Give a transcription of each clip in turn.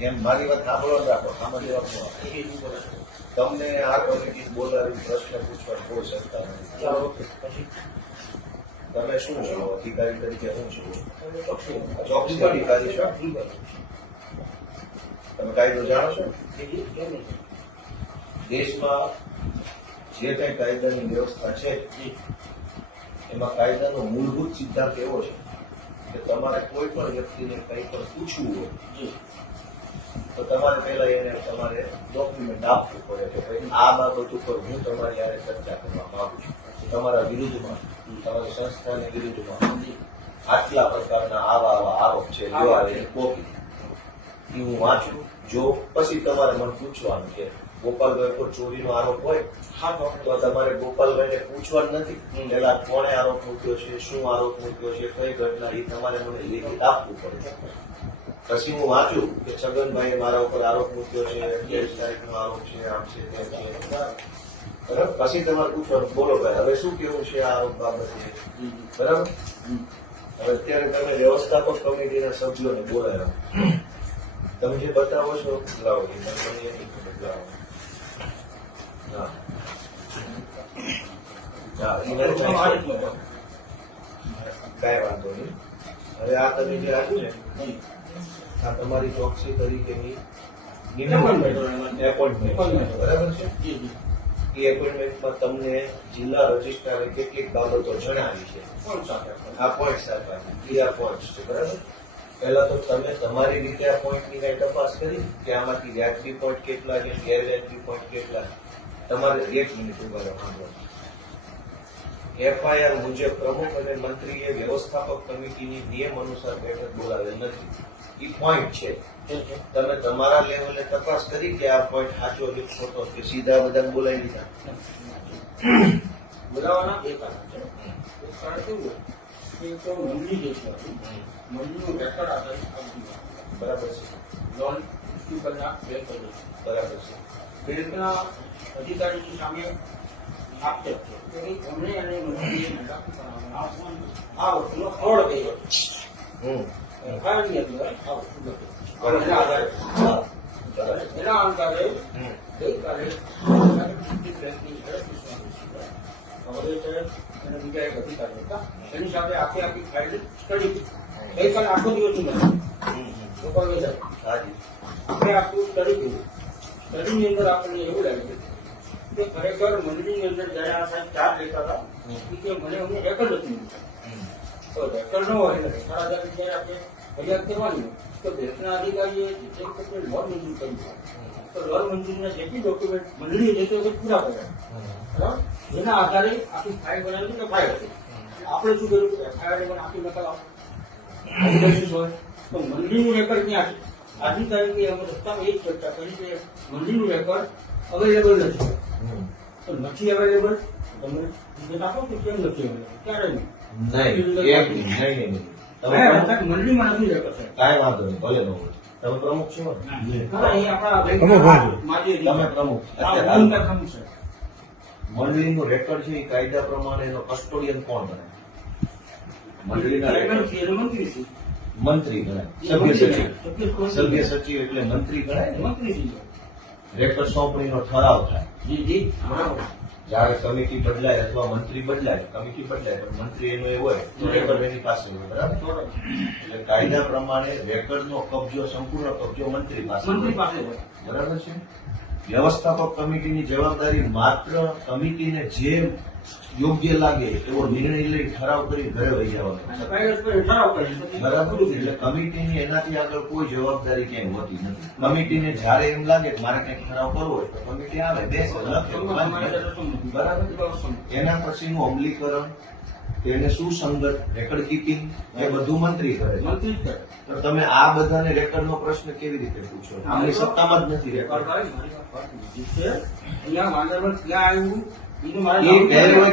એમ મારી વાત સાંભળો ને રાખો, સામાન્ય વાત ન આપો. તમને આ કમિટી બોલાવી પ્રશ્ન પૂછવા કોઈ સત્તા નથી. તમે શું છો અધિકારી તરીકે? શું છો? ચોકસી અધિકારી છો? તમે કાયદો જાણો છો? દેશમાં જે કઈ કાયદાની વ્યવસ્થા છે એમાં કાયદાનો મૂળભૂત સિદ્ધાંત એવો છે કે તમારે કોઈ પણ વ્યક્તિને કંઈ પણ પૂછવું હોય તો તમારે પહેલા એને તમારે ડોક્યુમેન્ટ આપવું પડે કે ભાઈ આ બાબત ઉપર હું તમારી હારે ચર્ચા કરવા માંગુ છું. તમારા વિરુદ્ધમાં, તમારી સંસ્થાની વિરુદ્ધમાં આટલા પ્રકારના આવા આરોપ છે, જો આવે કોપી એ હું વાંચું, જો પછી તમારે મને પૂછવાનું કે ગોપાલભાઈ પર ચોરીનો આરોપ હોય તો તમારે ગોપાલભાઈને પૂછવાનું નથી પેલા કોણે આરોપ મૂક્યો છે, શું આરોપ મૂક્યો છે, કઈ ઘટના, એ તમારે મને લેખિત આપવું પડે. પછી હું વાંચું કે છગનભાઈએ મારા ઉપર આરોપ મૂક્યો છે, 23 તારીખનો આરોપ છે, આમ છે, તેમ છે, બરાબર. પછી તમારે પૂછવાનું, બોલો ભાઈ હવે શું કેવું છે આ આરોપ બાબતે, બરાબર. હવે અત્યારે તમે વ્યવસ્થાપક કમિટીના સભ્યોને બોલાવ્યા, તમે જે બતાવો છો લાવો, લાવો. કઈ વાંધો નહીં. હવે આ તમે જે આવ્યું ને આ તમારી ચોકસી તરીકેની એપોઇન્ટમેન્ટ બરાબર છે. એ એપોઇન્ટમેન્ટમાં તમને જિલ્લા રજિસ્ટ્રારે કેટલીક બાબતો જણાવી છે. આ પોઈન્ટ સાથે ક્લિયર પોઈન્ટ છે, બરાબર. પહેલા તો તમે તમારી રીતે આ પોઈન્ટની કઈ તપાસ કરી કે આમાંથી વ્યાજબી પોઈન્ટ કેટલા છે, ગેરવ્યાજબી પોઈન્ટ કેટલા. તમારે 1 મિનિટ ઉભા રહેવાનું. એફઆઈઆર મુજબ પ્રમુખ અને મંત્રીએ વ્યવસ્થાપક કમિટીની નિયમ અનુસાર બેઠક બોલાવેલ નથી. એ પોઈન્ટ છે. તમે તમારા લેવલે તપાસ કરી કે આ પોઈન્ટ સાચો કે ખોટો કે સીધા બધા બોલાવી દીધા? બોલાવવાના બે કારણ છે. એક કારણ કેવું કે તો મંડળી જે છે મંડળીનું રેકોર્ડ આધારિત આવતું બરાબર છે. લોન પ્રિન્સિપલના બેંક બરાબર છે. બેંકના અધિકારીની સામે આક્ષેપ છે કે એમણે અને મંત્રીએ આ વસ્તુનો ફ્રોડ કર્યો છે. કારણની અંદર આ વસ્તુ નથી. એના આધારે એના આધારે ગઈકાલે બેંકની અને બીજા એક અધિકારી હતા એની સાથે આખી ફાઇલ સ્ટડી ગઈકાલે આખો દિવસ આપણે આખું સ્ટડી કર્યું. સ્ટડીની અંદર આપણને એવું લાગ્યું કે ખરેખર મંડળીની અંદર જયારે આ સાહેબ ચાર્જ લેતા હતા કે મને અમને રેકર્ડ નથી મળ્યું. તો રેકર્ડ ન હોય એટલે સારા જયારે આપણે ફરિયાદ કરવાની તો બેંકના અધિકારીએ જે લોન મંજૂર કરી તો લોન મંજૂરીના જેટલી ડોક્યુમેન્ટ મંડળીએ જે તે પૂરા કર્યા, બરાબર. એના આધારે આખી ફાઇલ બનાવી કે ફાઇલ હતી. આપણે શું કર્યું કે એફઆઈઆર પણ આખી નકલ હોય તો મંડળીનું રેકર્ડ ક્યાં છે? આજની તારીખે અમે રસ્તામાં એ જ ચર્ચા કરી કે મંડળીનું રેકર્ડ અવેલેબલ નથી. તો નથી અવેલેબલ તમે વિગત આપો કે કેમ નથી અવેલેબલ? ક્યારે નહીં? મંડળીમાં નથી રેકર્ડ. કાંઈ વાંધો નહીં, ભલે ન હોય. તમે પ્રમુખ છો? તમે પ્રમુખ. મંડળીનું રેકર્ડ છે એ કાયદા પ્રમાણે એનો કસ્ટોડિયન કોણ બને? મંડળીના મંત્રી ગણાય. સભ્ય સચિવ એટલે મંત્રી ગણાય ને. રેકર્ડ સોંપણીનો ઠરાવ થાય જયારે કમિટી બદલાય અથવા મંત્રી બદલાય, કમિટી બદલાય પણ મંત્રી એનો એ હોય તો રેકર્ડ એની પાસે હોય, બરાબર. એટલે કાયદા પ્રમાણે રેકર્ડનો કબજો, સંપૂર્ણ કબજો મંત્રી પાસે હોય, બરાબર છે. વ્યવસ્થાપક કમિટીની જવાબદારી માત્ર કમિટીને જે યોગ્ય લાગે એવો નિર્ણય લઈ ઠરાવ કરી ઘરે વહી જવાનો, બરાબર. એટલે કમિટીની એનાથી આગળ કોઈ જવાબદારી ક્યાંય હોતી નથી. કમિટીને જયારે એમ લાગે કે મારે કંઈક ઠરાવ કરવો હોય તો કમિટી આવે, બેસે, લખે, બરાબર. એના પછીનું અમલીકરણ, તેને સુસંગત રેકર્ડ કીપિંગ એ બધું મંત્રી કરે છે. તો તમે આ બધાને રેકર્ડનો પ્રશ્ન કેવી રીતે પૂછો? આમની સત્તામાં જ નથી રેકર્ડ.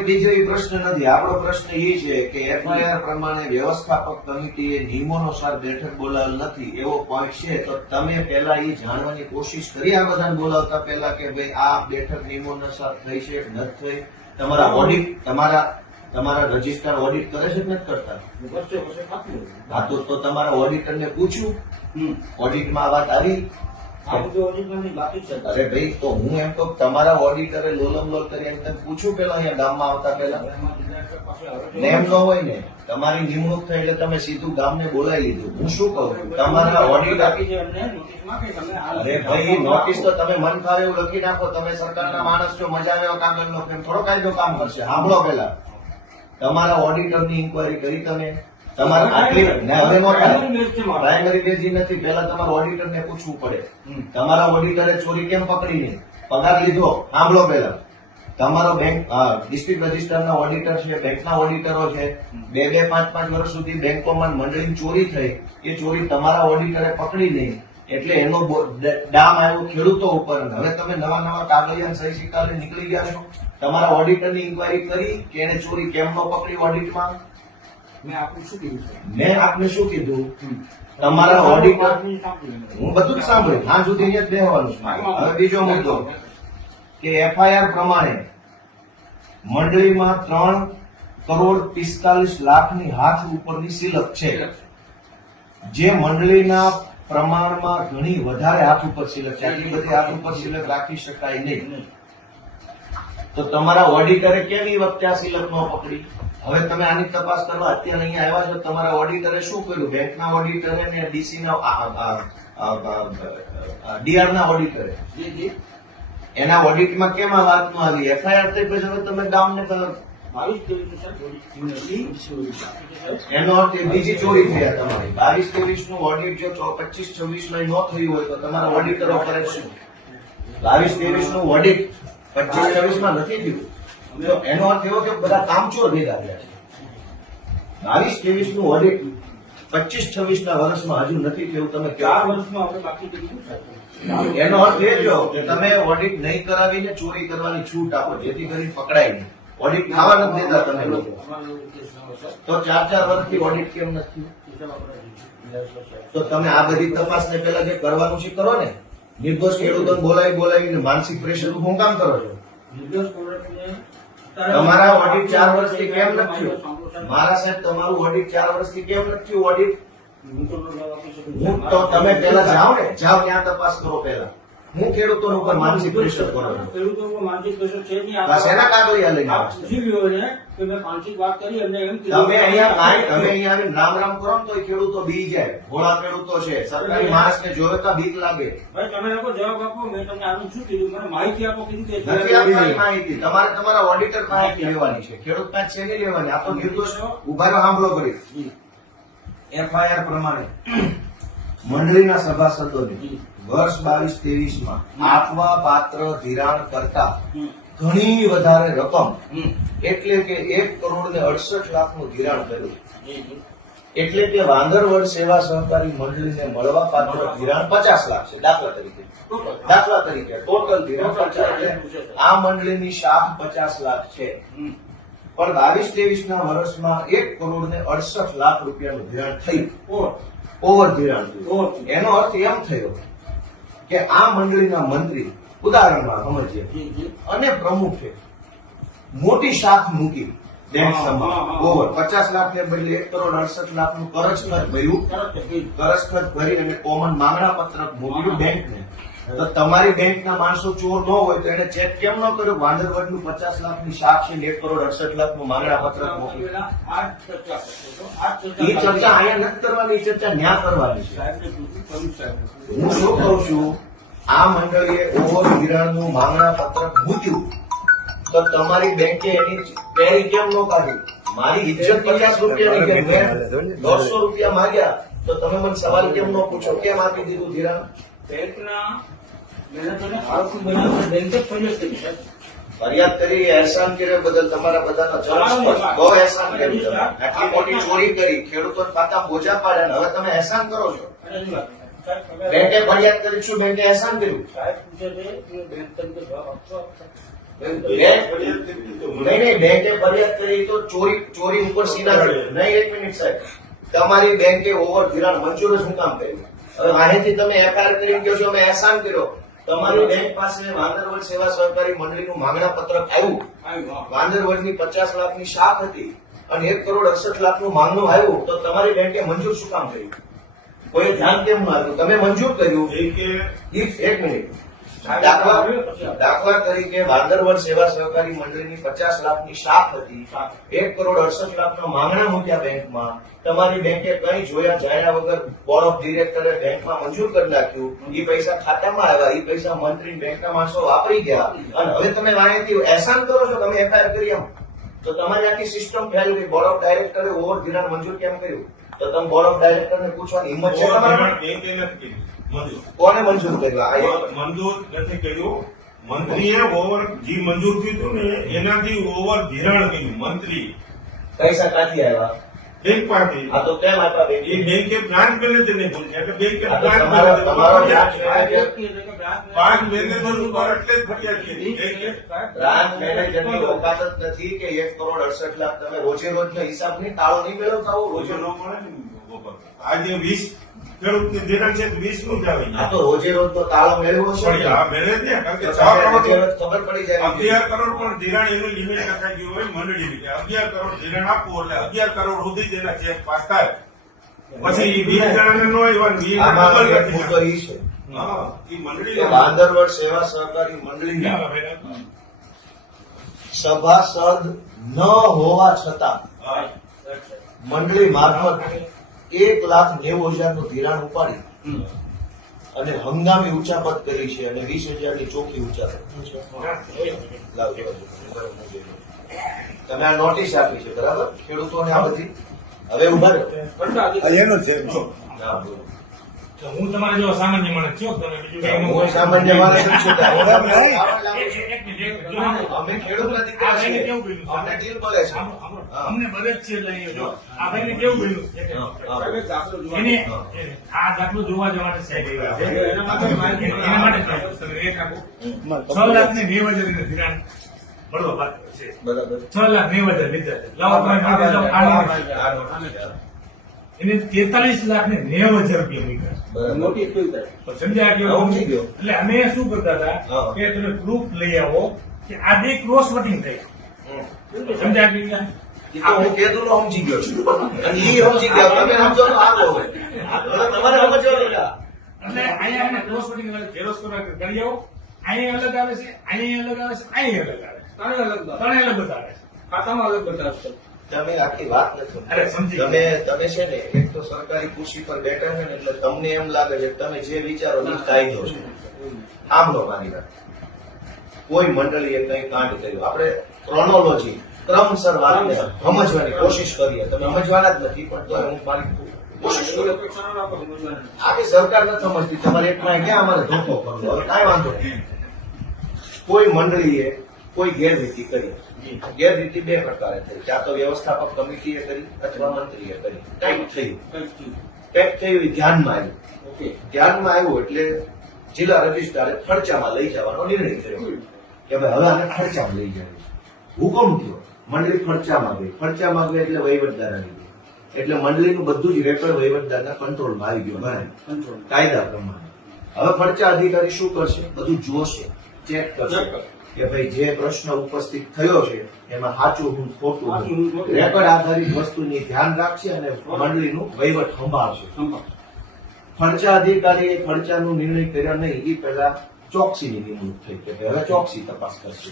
બીજો એ પ્રશ્ન નથી. આપણો પ્રશ્ન એ છે કે એફઆઈઆર પ્રમાણે વ્યવસ્થાપક કમિટીએ નિયમો અનુસાર બેઠક બોલાવેલ નથી એવો પોઈન્ટ છે. તો તમે પહેલા એ જાણવાની કોશિશ કરી આ બધાને બોલાવતા પહેલા કે ભાઈ આ બેઠક નિયમો અનુસાર થઈ છે કે નથી થઈ? તમારા ઓડિટ, તમારા તમારા રજિસ્ટર ઓડિટ કરે છે કે નથી કરતા? વર્ષે વર્ષે થતું હોય. હા તો તમારા ઓડિટરને પૂછ્યું ઓડિટમાં આ વાત આવી? આ બધું ઓરિજિનલની બાકી છે. અરે ભાઈ તો હું એમ કહું તમારા ઓડિટરે લોલમ લોલ કરી એમ તમે પૂછ્યું પેલા અહીંયા ગામમાં આવતા પહેલા? એમાં ડિરેક્ટર પાસે હવે તો- ને એમ ન હોય ને તમારી નિમણૂક થઈ એટલે તમે સીધું ગામને બોલાવી લીધું. હું શું કહું છું તમારા ઓડિટર બાકી છે એમને નોટિસમાં કે તમે આ અરે ભાઈ નોટિસ તો તમે મન ફાવે એવું લખી નાખો. તમે સરકારના માણસ છો, મજા આવે એવો કાગળનો કેમ થોડો કાયદો કામ કરશે? સાંભળો પેલા તમારા ઓડિટરની ઇન્કવાયરી કરી તમે તમારા આટલી ને હવે નો થાય. પ્રાઇમરી બેઝી નથી. પહેલા તમારા ઓડિટરને પૂછવું પડે તમારા ઓડિટરે ચોરી કેમ પકડી નહીં, પગાર લીધો. સાંભળો પહેલા તમારો બેંક ડિસ્ટ્રિક્ટ રજિસ્ટરના ઓડિટર છે, બેંકના ઓડિટરો છે, 2-5 વર્ષ સુધી બેંકોમાં મંડળીની ચોરી થઈ. એ ચોરી તમારા ઓડિટરે પકડી નહીં એટલે એનો ડામ આવ્યો ખેડૂતો ઉપર. હવે તમે નવા કાગળિયા સહી સિક્કા લઈને નીકળી ગયા છો. તમારા ઓડિટરની ઇન્કવાયરી કરી કે એને ચોરી કેમ ન પકડી ઓડિટમાં? મેં આપણું શું કીધું છે? મેં આપને શું કીધું? તમારા ઓડિટર હું બધું જ સાંભળ્યું. હા સુધી અહીંયા જ બેહવાનું છે. હવે બીજો મુદ્દો કે એફઆઈઆર પ્રમાણે મંડળીમાં 3,45,00,000ની હાથ ઉપરની સિલક છે, જે મંડળીના પ્રમાણમાં ઘણી વધારે હાથ ઉપર સિલક છે. આટલી બધી હાથ ઉપર સિલક રાખી શકાય નહીં. તો તમારા ઓડિટરે કેમ એ વખતે આ સિલક ન પકડી? હવે તમે આની તપાસ કરવા અત્યારે અહીંયા આવ્યા છો. તમારા ઓડિટરે શું કર્યું? બેંકના ઓડિટરે ને ડીઆરના ઓડિટરે જી જી એના ઓડિટમાં કેમ આ વાત ન આવી? એફઆઈઆર થઈ પછી હવે તમે ગામને 22-23 એનો અર્થ એ બીજી ચોરી થયા તમારી. 22-23 નું ઓડિટ જો 25-26 માં ન થયું હોય તો તમારા ઓડિટરો કરે શું? 22-23 નું ઓડિટ 25-26 માં નથી થયું તો એનો અર્થ એવો કે બધા કામચોર ભેગા થયા છે. 22-23 નું ઓડિટ 25-26 ના વર્ષમાં હજુ નથી થયું. તમે 4 ક્યાં વર્ષમાં આપણે બાકી કર્યું છે. એનો અર્થ એ થયો કે તમે ઓડિટ નહીં કરાવીને ચોરી કરવાની છૂટ આપો જેથી કરીને પકડાય નહીં. ઓડિટ થવા નથી દેતા તમે લોકો. અમારા લોકો કેસ ના હોય, સર. તો 4 વર્ષથી ઓડિટ કેમ નથી? હિસાબ આપણે તો તમે આ બધી તપાસને પહેલા જે કરવાનું છે કરો ને. નિર્દોષ ખેડૂતોને બોલાવીને માનસિક પ્રેશર હું કામ કરો છો? નિર્દોષ કોર્ટને તમારા ઓડિટ 4 વર્ષથી કેમ નથી થયું? મારા સાહેબ તમારું ઓડિટ 4 વર્ષથી કેમ નથી થયું? ઓડિટ હું તો ન આપી શકું. હું તો તમે પહેલા જાઓ ને, જાઓ ત્યાં તપાસ કરો પહેલા. હું ખેડૂતો ઉપર માનસિક પ્રેશર કરો છો? ખેડૂતો ઉપર માનસિક પ્રેશર છે નહીં. બસ એના કાગળિયા લઈને આપ આવો છો. પૂછી લ્યો એને કે મેં માનસિક વાત કરી એમને એમ તમે અહીંયા આવીને રામ રામ કરો ને તો ખેડૂતો બી જાય. ભોળા ખેડૂતો છે, સરકારી માણસને જોયો તો બીક લાગે. ભાઈ તમે લોકો જવાબ આપો. મેં તમને આનું શું કીધું? મને માહિતી આપો. કીધું કે નથી આપવાની માહિતી. તમારે તમારા ઓડિટર માહિતી લેવાની છે. ખેડૂત પાસે છે નહીં લેવાની. આ તો નિર્દોષ ઉભા રહો, સાંભળો કરી. જી એફઆઈઆર પ્રમાણે મંડળીના સભાસદોને વર્ષ 22-23 માં આપવા પાત્ર ધિરાણ કરતા હમ. ઘણી વધારે રકમ હમ. એટલે કે 1,68,00,000 નું ધિરાણ કર્યું. જી જી એટલે કે વાંદરવડ સેવા સહકારી મંડળીને મળવા પાત્ર ધિરાણ 50 લાખ છે. દાખલા તરીકે ટોટલ ધિરાણ 50. એટલે આ મંડળીની શાખ 50 લાખ છે. હમ. પણ 22-23 ના વર્ષમાં 1,68,00,000 રૂપિયાનું ધિરાણ થયું. ઓવર ધિરાણ થયું. ઓવર. એનો અર્થ એમ થયો કે આ મંડળીના મંત્રી ઉદાહરણમાં સમજીએ જી જી અને પ્રમુખે મોટી શાખ મૂકી બેંક હા, સમા હા, હા. ઓવર 50 લાખ ને બદલે 1,68,00,000 નું કરજ ખર્ચ ભર્યું. તરત જ જી. કરજ ખર્ચ ભરી અને કોમન માંગણા પત્રક મોકલ્યું બેંકને. તો તમારી બેંકના માણસો ચોર ન હોય તો એને ચેક કેમ ન કર્યો? વાંદરવડનું 50 લાખની શાખ છે ને 1,68,00,000 નું માંગણા પત્રક મોકલ્યું. પેલા આ ચર્ચા કરતો હતો. આ એ ચર્ચા અહીંયા નથી કરવાની, એ ચર્ચા ન્યા કરવાની છે. સાહેબને પૂછ્યું, પ્રમુખ સાહેબને પૂછ્યું. હું શું કહું છું, આ મંડળીએ ઓવર ધિરાણનું માંગણા પત્રક મૂક્યું તો તમારી બેંકે એની પેરી કેમ ન કાઢી? મારી ઇજ્જત 50 રૂપિયાની કે મેં 150 રૂપિયા માંગ્યા તો તમે મને સવાલ કેમ ન પૂછો કેમ આપી દીધું ધિરાણ? બેંકના મહેનતોને આરોપી બનાવીને બેંકે ફરિયાદ કરી, સાહેબ. ફરિયાદ કરી, અહેસાન કર્યા બદલ તમારા બધાનો જલસ્પર્શ. બહુ અહેસાન કર્યું તમે. આટલી મોટી ચોરી કરી, ખેડૂતો ખાતા બોજા પાડ્યા અને હવે તમે અહેસાન કરો છો. અને એની વાત. સાહેબ, તમે- બેંકે ફરિયાદ કરી છું, બેંકે અહેસાન કર્યું. સાહેબ પૂછે છે કે બેંક તરીકે જવાબ આપશો? નહીં, બેંકે ફરિયાદ કરી તો ચોરી ઉપર સીધા ચડ્યો. નહીં, 1 મિનિટ સાહેબ, તમારી બેંકે ઓવર ધિરાણ મંજૂર જ હું કામ કર્યું? હવે અહીંથી તમે એફઆઈઆર કરીને કહો છો અમે અહેસાન કર્યો. તમારી બેંક પાસે વાંદરવડ સેવા સહકારી મંડળીનું માંગણા પત્રક આવ્યું. વાંદરવડની 50 લાખની શાખ હતી અને 1,68,00,000 માંગણું આવ્યું, તો તમારી બેંકે મંજૂર શું કામ કર્યું? કોઈ ધ્યાન કેમ ન આપ્યું? તમે મંજૂર કર્યું. એક મિનિટ. દાખલા તરીકે વાંદરવડ સેવા સહકારી મંડળીની 50 લાખની શાખ હતી, 1,68,00,000 માંગણા મૂક્યા બેંકમાં. તમારી બેંકે કઈ જોયા જાણ્યા વગર બોર્ડ ઓફ ડિરેક્ટરે બેંકમાં મંજૂર કરી નાખ્યું. એ પૈસા ખાતામાં આવ્યા, એ પૈસા મંત્રી બેંકના માણસો વાપરી ગયા, અને હવે તમે વાંચી એહસાન કરો છો, તમે એફઆઈઆર કરી એમ, તો તમારી આખી સિસ્ટમ ફેલ ગઈ. બોર્ડ ઓફ ડાયરેક્ટરે ઓવર ધિરાણ મંજૂર કેમ કર્યું? તો તમે બોર્ડ ઓફ ડાયરેક્ટરને પૂછવાની હિંમત છે તમારી? કોને મંજૂર કર્યું? મંજૂર નથી કર્યું. મંત્રીએ ઓવર જે મંજૂર થયું હતું ને એનાથી ઓવર ધિરાણ કર્યું. મંત્રી પૈસા ક્યાંથી આવ્યા? બેંક પાસેથી. આ તો કેમ આપ્યા બેંક? એ બેંકે બ્રાન્ચ મેનેજર ને બોલ્યા એટલે બેંકે આ તો બ્રાન્ચ તમારો મેનેજર બ્રાન્ચ બ્રાન્ચ મેનેજર ઉપર એટલે જ ફરિયાદ કરી. બેંકે બ્રાન્ચ મેનેજરની ઓકાત જ નથી કે 1,68,00,000 તમે રોજે રોજનો હિસાબ નહીં, તાળો નહીં મેળવતા હો રોજો રોજે. ન મળે ને ઉપર. આજે 20 ખેડૂતને ધિરાણ છે 20 નું જ આવી આ જાય. તો રોજે રોજનો તાળો મેળવ્યો છે પણ ને. આ મેળે ને કારણ કે તો 6 તમને રોજે કરોડ રોજ ખબર પડી જાય. 11 કરોડ પણ ધિરાણ એનું લિમિટ લખાઈ ગયું હોય મંડળી કે 11 કરોડ ધિરાણ આપવું એટલે 11 કરોડ સુધી તેના ચેક પાસ થાય. પછી 20 જણાને નો આવ્યા ને 20 આમાં ડબલ એક મુદ્દો નથી. ઈ છે હા એ મંડળી કે વાંદરવડ સેવા સહકારી મંડળીના સભાસદ ન હોવા છતાં હા. મંડળી મારફત 1,90,000 નું ધિરાણ ઉપાડી અને હંગામી ઉચાપત કરી છે અને 20,000 ની ચોખ્ખી ઉચાપત. લાવજો. તમે આ નોટિસ આપી છે બરાબર ખેડૂતોને આ બધી. હવે ઉભા રહો. હા, બોલો. હું તમારા જેવો સામાન્ય માણસ છો તમે બીજું કઈ એનું હું હોય? સામાન્ય માણસ જ છું. હું તમને એક મિનિટ, જો સાંભળો. અમે ખેડૂતના આ દીકરા ભાઈને છીએ. કેવું કર્યું? અમને ડીલ મળે છે. સાંભળો, સાંભળો. હા. અમને બધે જ છે એટલે અહીંયા જો. આ ભાઈને કેવું કર્યું? એને આ દાખલો જોવા જવાના સાહેબ એવા છે. એના માટે માહિતી એના માટે જ કહ્યું. તમે એક આપો. 6,90,000 ધિરાણ મળવા બાકી છે. બરાબર. 6,90,000 લીધા છે. લાવો તમે મારી જાઓ, આ નોટિસ. આ નોટિસ. એને 43,90,000 રૂપિયા મૂક્યા. બરાબર. નોટિસ કેવી થાય? પણ સમજ્યા કે હા, સમજી ગયો. એટલે અમે શું કરતા હતા હા. કે તમે પ્રૂફ લઈ આવો કે આ બે ક્રોસ વોટિંગ થઈ સમજ્યા કે નહીં? ઈ તો હું કીધું નો સમજી ગયો છું. અને ઈ સમજી ગયા. તમે સમજો તો આગળ હોય. હવે તમારે સમજવાનું છે. એટલે અહીંયા એને ક્રોસ વોટિંગ ઝેરોસ કરવા કરી આવો. અહીંયા અલગ આવે છે, અહીંયા અલગ આવે છે, અહીંયા અલગ આવે છે. ત્રણેય અલગ બતાવે. ત્રણે અલગ બતાવે છે. ખાતામાં અલગ બતાવશે. તમે આખી વાત નથી અરે, સમજી. સમજી તમે છે ને એક તો સરકારી ખુરશી પર બેઠા છે ને એટલે તમને એમ લાગે છે કે તમે જે વિચારો એ જ કાયદો છે. સાંભળો મારી વાત. કોઈ મંડળીએ કઈ કાંડ કર્યું, આપણે ક્રોનોલોજી ક્રમસર વાતને સમજવાની કોશિશ કરીએ. તમે સમજવાના જ નથી પણ તોય હું મારી કોશિશ કરું. અપેક્ષા ન રાખો સમજવાની. આખી સરકાર નથી સમજતી. તમારે એકમાં ક્યાં અમારે ધોખો કરવો? હવે કાંઈ વાંધો નહીં. કોઈ મંડળીએ કોઈ ગેરરીતિ કરી. ગેરરીતિ બે પ્રકારે થઈ. ક્યાં તો વ્યવસ્થાપક કમિટીએ કરી અથવા મંત્રીએ કરી. કંઈક થયું, કંઈક થયું એ ધ્યાનમાં આવ્યું. ઓકે. ધ્યાનમાં આવ્યું એટલે જિલ્લા રજિસ્ટ્રારે ખર્ચામાં લઈ જવાનો નિર્ણય કર્યો કે ભાઈ હવે આને ખર્ચામાં લઈ જાય. હુકમ થયો, મંડળી ખર્ચામાં ગઈ. ખર્ચામાં ગઈ એટલે વહીવટદાર આવી ગઈ. એટલે મંડળીનું બધું જ રેકર્ડ વહીવટદારના કંટ્રોલમાં આવી ગયો ભરાય કંટ્રોલ. કાયદા પ્રમાણે. હવે ખર્ચા અધિકારી શું કરશે? બધું જોશે, ચેક કરશે કે ભાઈ જે પ્રશ્ન ઉપસ્થિત થયો છે એમાં સાચું હું ખોટું હું. રેકર્ડ આધારિત વસ્તુની ધ્યાન રાખશે અને મંડળીનું વહીવટ સંભાળશે. સંભાળ. ખર્ચા અધિકારીએ ખર્ચાનો નિર્ણય કર્યા નહીં એ પહેલા ચોકસીની નિમણૂક થઈ કે ભાઈ હવે ચોકસી તપાસ કરશે.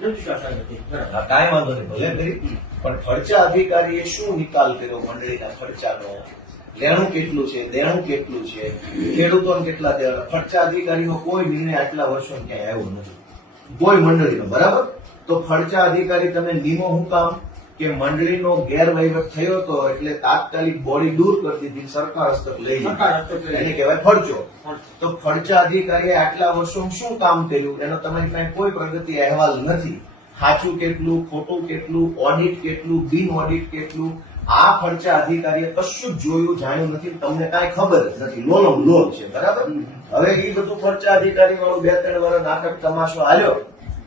રજિસ્ટ્રાર સાહેબ હતી. બરાબર. આ કાંઈ વાંધો નહીં, ભલે કરી. પણ ખર્ચા અધિકારીએ શું નિકાલ કર્યો મંડળીના ખર્ચાનો? લેણું કેટલું છે, દેણું કેટલું છે, ખેડૂતોને કેટલા દેવા? ખર્ચા અધિકારીનો કોઈ નિર્ણય આટલા વર્ષો ક્યાંય આવ્યો નથી કોઈ મંડળીનો. બરાબર. તો ખર્ચા અધિકારી તમે નિમો હું કામ કે મંડળીનો ગેરવહીવટ થયો હતો એટલે તાત્કાલિક બોડી દૂર કરી દીધી, સરકાર હસ્તક લઈ સરકાર લીધી. હસ્તક લઈ એને કહેવાય ખર્ચો. તો ખર્ચા અધિકારીએ આટલા વર્ષોમાં શું કામ કર્યું એનો તમારી પાસે કોઈ પ્રગતિ અહેવાલ નથી. સાચું કેટલું, ખોટું કેટલું, ઓડિટ કેટલું, બિન ઓડિટ કેટલું, આ ખર્ચા અધિકારીએ કશું જ જોયું જાણ્યું નથી. તમને કાંઈ ખબર જ નથી. લોનો લોન છે. બરાબર. હવે એ બધું ખર્ચા અધિકારી વાળું 2-3 વર્ષ નાટક તમાશો હાલ્યો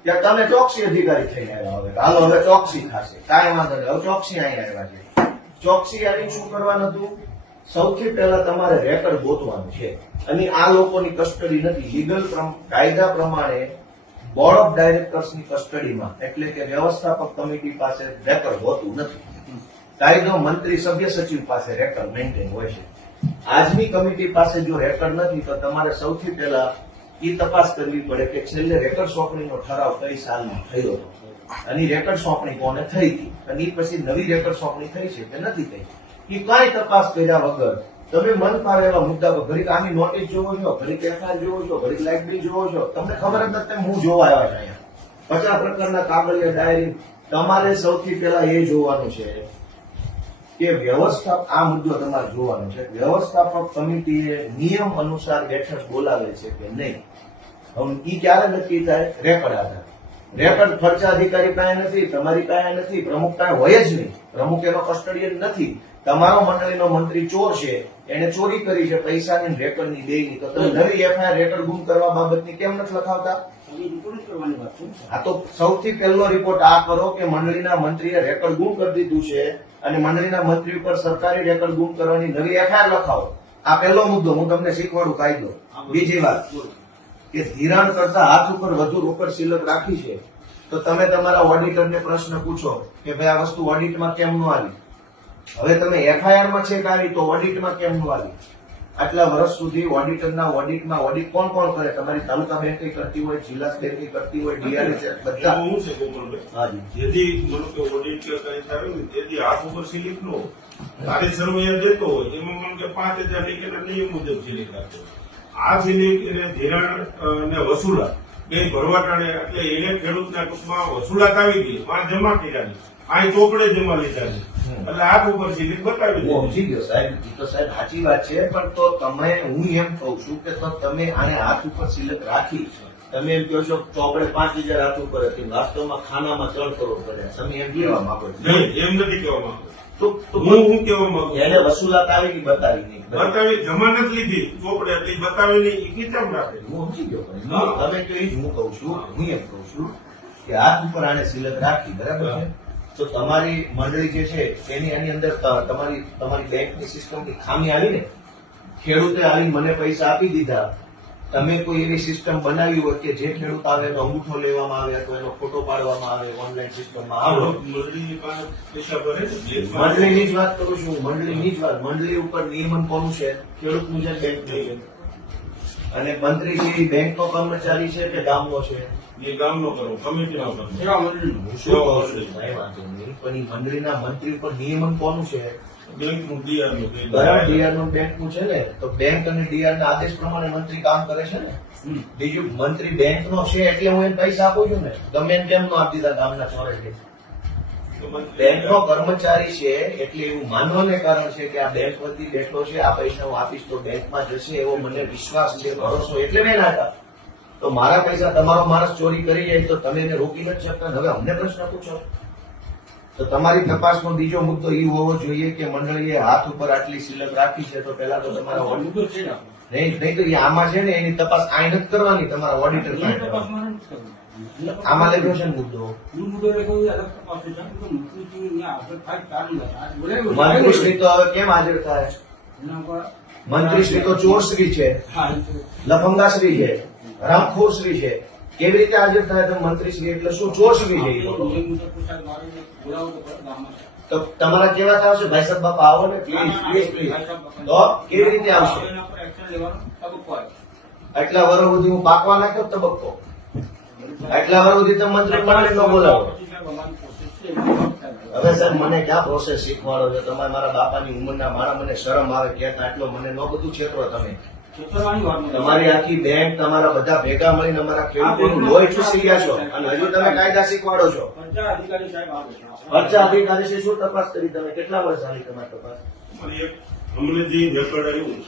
ત્યાં તમે ચોકસી અધિકારી થઈને આવ્યા. હવે હાલો હવે ચોકસી થશે, કાંઈ વાંધો નહીં. હવે ચોકસી અહીંયા આવ્યા છે. ચોકસી આવીને શું કરવાનું હતું? સૌથી પહેલા તમારે રેકર્ડ ગોતવાનું છે અને આ લોકોની કસ્ટડી નથી. લીગલ કાયદા પ્રમાણે બોર્ડ ઓફ ડાયરેક્ટર્સની કસ્ટડીમાં એટલે કે વ્યવસ્થાપક કમિટી પાસે રેકર્ડ હોતું નથી. કાયદો મંત્રી સભ્ય સચિવ પાસે રેકર્ડ મેન્ટેન હોય છે. આજની કમિટી પાસે જો રેકર્ડ નથી તો તમારે સૌથી પહેલા એ તપાસ કરવી પડે કે છેલ્લે રેકર્ડ સોંપણીનો ઠરાવ કઈ સાલમાં થયો હતો અને રેકર્ડ સોંપણી કોને થઈ હતી અને એ પછી નવી રેકર્ડ સોંપણી થઈ છે કે નથી થઈ. એ કાંઈ તપાસ કર્યા વગર તમે મન ફાવે એવા મુદ્દા પર ઘડીક આની નોટિસ જોવો છો, ઘડીક એફઆઈઆર જોવો છો, ઘડીક લાઇટ બિલ જોવો છો, તમને ખબર જ નથી હું જોવા આવ્યા છે અહીંયા 50 પ્રકારના કાગળિયા ડાયરી. તમારે સૌથી પહેલા એ જોવાનું છે કે આ મુદ્દો તમારે જોવાનો છે વ્યવસ્થાપક કમિટીએ નિયમ અનુસાર બેઠક બોલાવે છે કે નહીં. હવે ઈ ક્યારે નક્કી થાય? રેકર્ડ આધાર. રેકર્ડ ખર્ચા અધિકારી પાસે નથી, તમારી પાસે નથી, પ્રમુખ પાસે હોય જ નહીં. પ્રમુખ એનો કસ્ટડિયન નથી. તમારો મંડળીનો મંત્રી ચોર છે, એને ચોરી કરી છે પૈસાની રેકર્ડની બેયની, તો તમે નવી એફઆઈઆર રેકર્ડ ગુમ કરવા બાબતની કેમ નથી લખાવતા? આ તો સૌથી પહેલો રિપોર્ટ આ કરો કે મંડળીના મંત્રીએ રેકર્ડ ગુમ કરી દીધું છે અને મંડળીના મંત્રી ઉપર સરકારી રેકર્ડ ગુમ કરવાની નવી એફઆઈઆર લખાવો. આ પહેલો મુદ્દો. હું તમને શીખવાડું કાયદો. બીજી વાત કે ધિરાણ કરતા હાથ ઉપર વધુ રોકડ સિલક રાખી છે તો તમે તમારા ઓડિટરને પ્રશ્ન પૂછો કે ભાઈ આ વસ્તુ ઓડિટમાં કેમ ન આવી? હવે તમે એફઆઈઆર માં છે કે આવી તો ઓડિટમાં કેમ ન આવી? આટલા વર્ષ સુધી ઓડિટરના ઓડિટમાં ઓડિટ કોણ કોણ કરે? તમારી તાલુકા બેંક કરતી હોય, જિલ્લા બેંક કરતી હોય, ડીઆરએસ બધા. હું છે ગોપાલભાઈ, જેથી મને કે ઓડિટ કે કઈ થાય ને તેથી હાથ ઉપર સિલિપ નો તારી સર્વે દેતો હોય એમાં મને કે 5000 લીધેલા નિયમ મુજબ સિલિપ આપે. આ સિલિપ એને ધિરાણ ને વસૂલાત બે ભરવાટાણે એટલે એને ખેડૂતના ટૂંકમાં વસૂલાત આવી ગઈ, માં જમા કર્યાની, આ ચોપડે જમા લીધાની, એટલે હાથ ઉપર સિલિપ બતાવી હું સમજી ગયો સાહેબ, એ તો સાહેબ સાચી વાત છે. પણ તો તમે, હું એમ કહું છું કે તો તમે આને હાથ ઉપર સિલક રાખી, તમે એમ કહો છો ચોપડે 5000 હાથ ઉપર હતી, વાસ્તવમાં ખાનામાં 3 કરોડ કર્યા. તમે એમ કહેવા માંગો છો? નહીં, એમ નથી કહેવા માંગુ. તો હું કહેવા માંગુ એને વસૂલાત આવી કે બતાવી નહીં? બતાવી, જમા નથી લીધી ચોપડે એટલી બતાવી નહીં, એ કેમ રાખે? હું સમજી ગયો. પણ તમે તો એ જ હું કહું છું, હું એમ કહું છું કે હાથ ઉપર આને સિલક રાખી, બરાબર છે? તો તમારી મંડળી જે છે એની અંદર તમારી બેંકની સિસ્ટમની ખામી આવી ને, ખેડૂતે આવી મને પૈસા આપી દીધા, તમે કોઈ એવી સિસ્ટમ બનાવી હોય કે જે ખેડૂત આવે એનો અંગૂઠો લેવામાં આવે અથવા એનો ફોટો પાડવામાં આવે ઓનલાઈન સિસ્ટમમાં આવે. મંડળીની પાસે પૈસા ભરે છે. મંડળીની જ વાત કરું છું, મંડળીની જ વાત. મંડળી ઉપર નિયમન કોનું છે? ખેડૂતનું છે, બેંકનું છે. અને મંત્રી જે બેંકનો કર્મચારી છે કે ગામનો છે? એ ગામનો કરો, કમિટીનો કરો. સેવા મંડળીનું. શું કહું છું? કાંઈ વાંધો નહીં. પણ એ મંડળીના મંત્રી ઉપર નિયમન કોનું છે? બેંકનું ડીઆરનું. બરાબર, ડીઆરનું બેંકનું છે ને, તો બેંક અને ડીઆર ના આદેશ પ્રમાણે મંત્રી કામ કરે છે ને. બીજું મંત્રી બેંકનો છે એટલે હું એને પૈસા આપું છું ને, ગમે એમ કેમ નો આપી દીધા ગામના ચોરે? બેંકનો કર્મચારી છે એટલે એવું માનવાને કારણ છે કે આ બેંક વતી બેઠો છે, આ પૈસા હું આપીશ તો બેંકમાં જશે એવો મને વિશ્વાસ છે, ભરોસો, એટલે મેં નાખા. તો મારા પૈસા તમારો માણસ ચોરી કરી જાય તો તમે એને રોકી નથી શકતા. હવે અમને પ્રશ્ન પૂછો. તો તમારી તપાસનો બીજો મુદ્દો એ હોવો જોઈએ કે મંડળીએ હાથ ઉપર આટલી સિલક રાખી છે તો પેલા તો તમારા મુદ્દો છે ને આપણો. નહીં તો એ આમાં છે ને એની તપાસ આ નથી કરવાની, તમારા ઓડિટર એ તપાસમાં નથી કરવું. આમાં લખ્યો છે ને મુદ્દો. હું મુદ્દો લખ્યો છે, અલગ તપાસ છે. કારણ કે મંત્રીશ્રી અહીંયા હાજર થાય ચાલુ નથી. આજ બોલાવ્યો છે. મંત્રીશ્રી તો હવે કેમ હાજર થાય? એના પર મંત્રીશ્રી તો ચોરશ્રી છે, હા, એ તો લફંગાશ્રી છે, હરામખોરશ્રી છે. કેવી રીતે હાજર થાય તો મંત્રીશ્રી એટલે શું ચોરશ્રી છે? એ એ લોકો મુજબ પૂછાય મારે બોલાવો તો ખરા ગામમાં છે. તો તમારા કેવા આવશે? ભાઈ સાહેબ બાપા આવો ને પ્લીઝ પ્લીઝ પ્લીઝ. તો કેવી રીતે આવશે? એના પર એક્શન લેવાનો તબક્કો આવે. આટલા વર્ષ સુધી હું પાકવા નાખ્યો તબક્કો. આટલા વર્ષ સુધી તમે મંત્રી મંડળી નો બોલાવો. પછી સાહેબ અમારી પ્રોસેસ છે. હવે સાહેબ મને ક્યાં પ્રોસેસ શીખવાડો છો? તમારે મારા બાપાની ઉંમરના મારા, મને શરમ આવે ક્યાંક આટલો મને ન બધું છેતરો તમે. છેતરવાની વાત નથી. તમારી આખી બેંક, તમારા બધા ભેગા મળીને અમારા ખેડૂતોનું લોહી ચૂસી ગયા છો અને હજુ તમે કાયદા શીખવાડો છો. પંચાયત અધિકારી સાહેબ આવે છે. ખર્ચા અધિકારી છે, શું તપાસ કરી તમે? કેટલા વર્ષ ચાલી તમારી તપાસ? અને એક અમને જે રેકોર્ડ આવ્યું